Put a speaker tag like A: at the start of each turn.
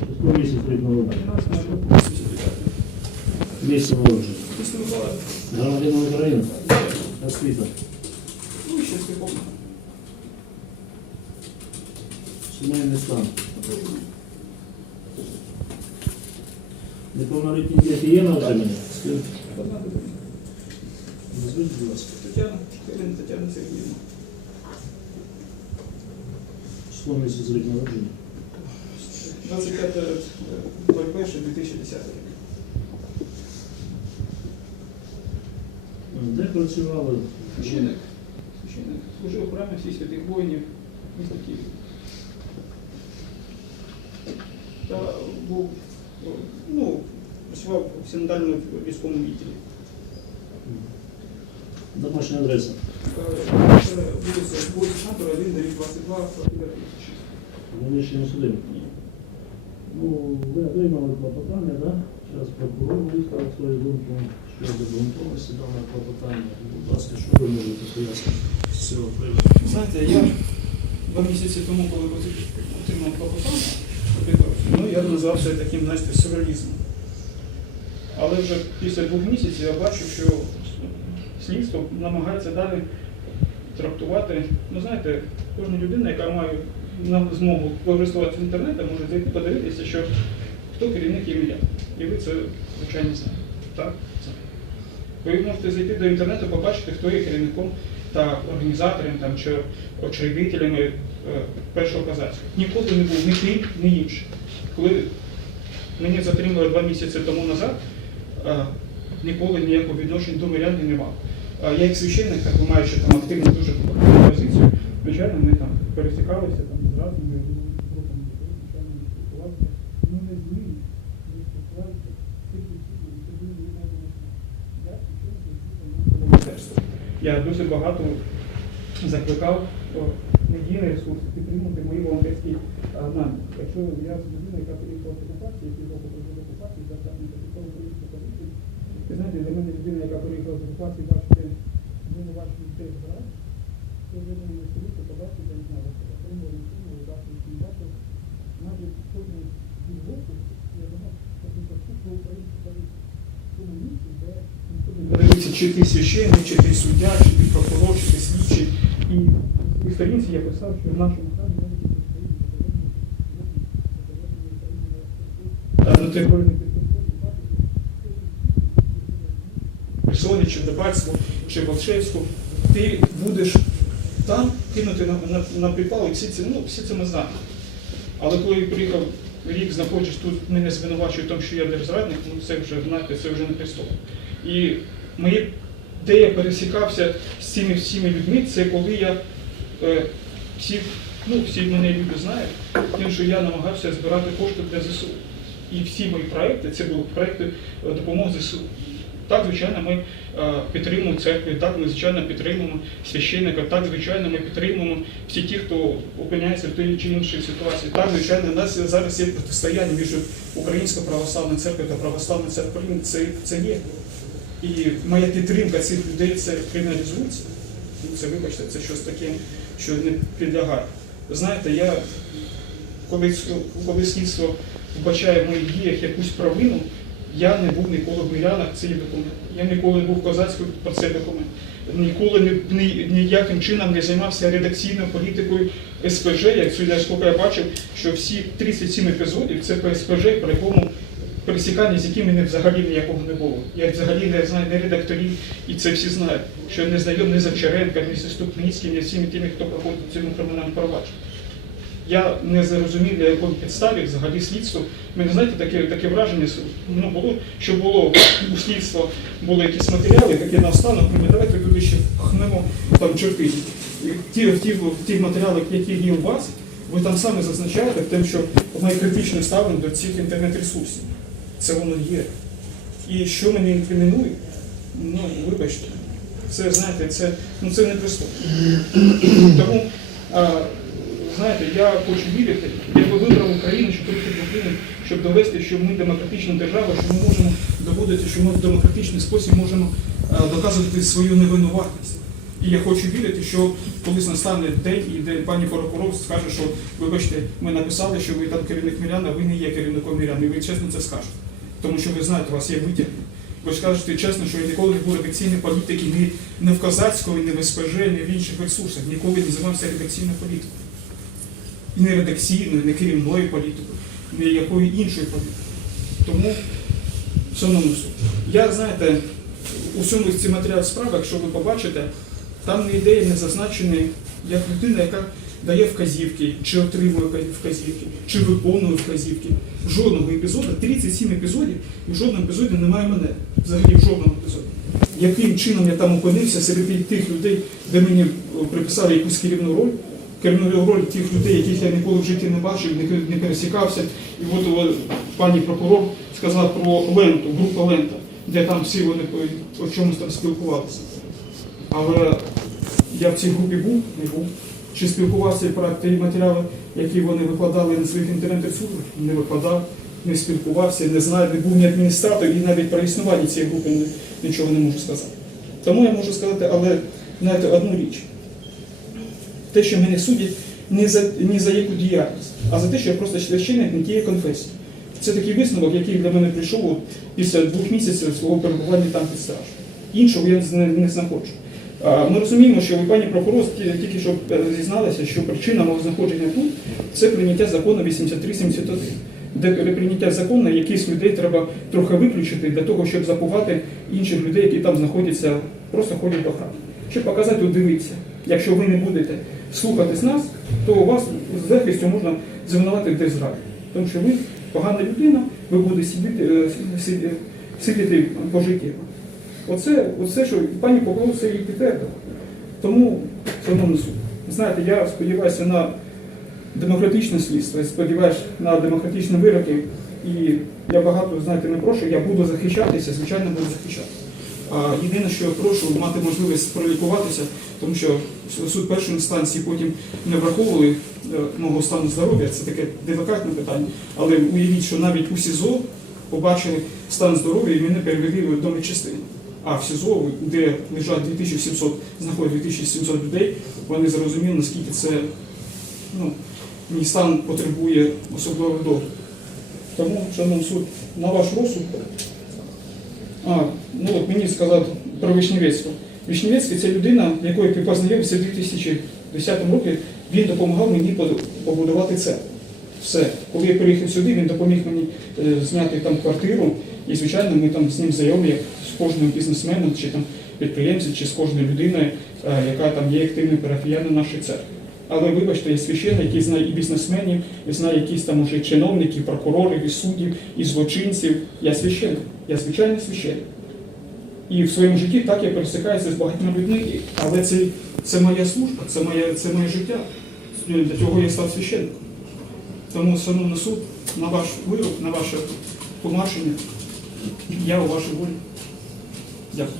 A: Місяць рік народження.
B: 11.05.89.
A: Місце
B: Миколаїв.
A: Громадянин України. Освіта.
B: Ну.
A: Сімейний стан. Неповнолітні діти є на отримання? Назвіть, будь ласка.
B: Тетяна, Катерина Тетяна Сергіївна.
A: Число місяць рік народження.
B: 25.01.2010 рік.
A: Де працювали?
B: Священник. Священник. Служив у храмі всіх святих воїнів міста Києва. Та був, ну, працював в синодальному військовому відділі.
A: Домашня адреса.
B: Вулиця Шантора, 1, 22, квартира 36.
A: Винищення судим. Ну, ви отримали клопотання, так? Зараз прокурор висловив свою думку щодо ґрунтовності даного клопотання. Будь ласка, що ви можете пояснити з цього приводу?
B: Знаєте, я два місяці тому, коли отримав клопотання, ну я назвав це таким, знаєте, сюрреалізмом. Але вже після двох місяців я бачу, що слідство намагається далі трактувати. Ну, знаєте, кожна людина, яка має змогу користуватися інтернетом, може зайти подивитися, що хто керівник ім'я. І ви це, звичайно, знаєте. Ви можете зайти до інтернету, побачити, хто є керівником та організатором там, чи очевидителями е, першого козацького. Ніколи не був ні тим, ні іншим. Коли мені затримали два місяці тому назад, е, ніколи ніякого відношення до мирян не мав. А я як священник, так маючи там активну дуже позицію, звичайно, ми там пересікалися там з разними групами людей, звичайно, ми спілкувалися. Ну не з ними, ми спілкувалися тільки з ними, це були не можна. Я який займався волонтерством. Я дуже багато закликав о, медійні ресурси підтримати мої волонтерські наміри. Якщо я з людина, яка приїхала з окупації, який року прожив в окупації, за так тимчасово українську поліцію, ви знаєте, для мене людина, яка приїхала з окупації, бачити звинувачення дітей збирати, то вже не історично побачити, я не знаю, отримали нічого, Навіть кожен півроку, я думав, що це поступила українська поліція. В тому місці, де не чи ти священник, чи ти суддя, чи ти прокурор, чи ти слідчий. І в сторінці я писав, що в нашому храмі навіть не стоїть на території Херсоні, чи в Дебальську, чи в Волшевську, ти будеш там кинути на, на, на припал, і всі це, ну, всі це ми знаємо. Але коли я приїхав рік, знаходжусь тут, мене звинувачують тому, що я держзрадник, ну це вже, знаєте, це вже не Христос. І мої, де я пересікався з цими всіми людьми, це коли я е, всі, ну, всі мене люди знають, тим, що я намагався збирати кошти для ЗСУ. І всі мої проекти це були проекти е, допомоги ЗСУ. Так, звичайно, ми е, підтримуємо церкву, так, ми, звичайно, підтримуємо священника, так, звичайно, ми підтримуємо всі ті, хто опиняється в тій чи іншій ситуації. Так, звичайно, у нас зараз є протистояння між Українською православною церквою та православною церквою. Це, це є. І моя підтримка цих людей це криміналізується. Ну, це, вибачте, це щось таке, що не підлягає. Знаєте, я коли, коли слідство вбачає в моїх діях якусь провину, я не був ніколи в мірянах, це є документ. Я ніколи не був в козацькому, про це документ. Ніколи не, ні, ніяким чином не займався редакційною політикою СПЖ, як сьогодні, скільки я бачив, що всі 37 епізодів це по СПЖ, при якому пересікання, з якими не взагалі ніякого не було. Я взагалі не знаю не редакторів, і це всі знають, що я не знайом ні з Овчаренка, ні Ступницьким, ні всіми тими, хто проходить в цьому кримінальному провадженні. Я не зрозумів, для якої підставі взагалі слідство. Мене знаєте, таке, таке враження ну, було, що було у слідства були якісь матеріали, які наостанок, ну давайте туди ще пхнемо там чорти. Ті, ті, ті матеріали, які є у вас, ви там саме зазначаєте тим, що має критичне ставлення до цих інтернет-ресурсів. Це воно є. І що мене інкримінує, ну вибачте, це знаєте, це, ну, це не пристойно. Тому. А, знаєте, я хочу вірити, я би вибрав Україну, щоб прийти в щоб довести, що ми демократична держава, що ми можемо доводити, що ми в демократичний спосіб можемо е, доказувати свою невинуватість. І я хочу вірити, що колись настане день, і де пані прокурор скаже, що вибачте, ми написали, що ви там керівник Міряна, а ви не є керівником Міряна, і ви чесно це скажете. Тому що ви знаєте, у вас є витяг. Ви скажете чесно, що я ніколи не був редакційної політики ні, не в Козацького, ні в СПЖ, ні в інших ресурсах. Ніколи не займався редакційною політикою. І не редакційною, не керівною політикою, ні якою іншою політикою. Тому, шановний суд, я, знаєте, у всьому ці матеріал справи, якщо ви побачите, там не ідея не зазначений як людина, яка дає вказівки, чи отримує вказівки, чи виконує вказівки. Жодного епізоду, 37 епізодів, і в жодному епізоді немає мене. Взагалі в жодному епізоді. Яким чином я там опинився серед тих людей, де мені приписали якусь керівну роль, керівну роль тих людей, яких я ніколи в житті не бачив, не, пересікався. І от пані прокурор сказала про ленту, групу лента, де там всі вони по- чомусь там спілкувалися. Але я в цій групі був, не був. Чи спілкувався про ті матеріали, які вони викладали на своїх інтернет-ресурсах? Не викладав, не спілкувався, не знаю, не був ні адміністратор, і навіть про існування цієї групи нічого не можу сказати. Тому я можу сказати, але знаєте, одну річ. Те, що мене судять не за, не за яку діяльність, а за те, що я просто священник не тієї конфесії. Це такий висновок, який для мене прийшов після двох місяців свого перебування там під стражу. Іншого я не, знаходжу. Ми розуміємо, що ви, пані прокурор, тільки що е, зізналися, що причина мого знаходження тут це прийняття закону 8371, де при прийняття закону якихось людей треба трохи виключити для того, щоб запувати інших людей, які там знаходяться, просто ходять по храму. Щоб показати, дивіться, якщо ви не будете слухатись нас, то вас з легкістю можна звинуватити в зраді. Тому що ви погана людина, ви будете сидіти, е, сидіти, сидіти пожиттєво. Оце, оце, що пані прокурор це і підтвердила. Тому, шановний суд, знаєте, я сподіваюся на демократичне слідство, сподіваюся на демократичні вироки. І я багато, знаєте, не прошу, я буду захищатися, звичайно, буду захищатися. Єдине, що я прошу мати можливість пролікуватися, тому що суд першої інстанції потім не враховували е, мого стану здоров'я, це таке делікатне питання. Але уявіть, що навіть у СІЗО побачили стан здоров'я і мене перевели в домі частини. А в СІЗО, де лежать 2700, знаходять 2700 людей, вони зрозуміли, наскільки це ну, мій стан потребує особливого догляду. Тому, шановний суд, на ваш розсуд. А, ну от мені сказав про Вишневецького. Вишневецький це людина, якою я познайомився в 2010 році, він допомагав мені побудувати церкву. Все. Коли я приїхав сюди, він допоміг мені е, зняти там квартиру. І, звичайно, ми там з ним знайомі, як з кожним бізнесменом, чи там підприємцем, чи з кожною людиною, е, яка там є активним парафіяном нашої церкви. Але вибачте, я священник, який знає і бізнесменів, і знає якісь там уже чиновників, прокурорів, і суддів, і злочинців. Я священник, я звичайний священник. І в своєму житті так я пересикаюся з багатьма людьми, але це, це моя служба, це моє, це моє життя. Для цього я став священником. Тому, шановний суд, на ваш вирок, на ваше помашення, я у вашій волі. Дякую.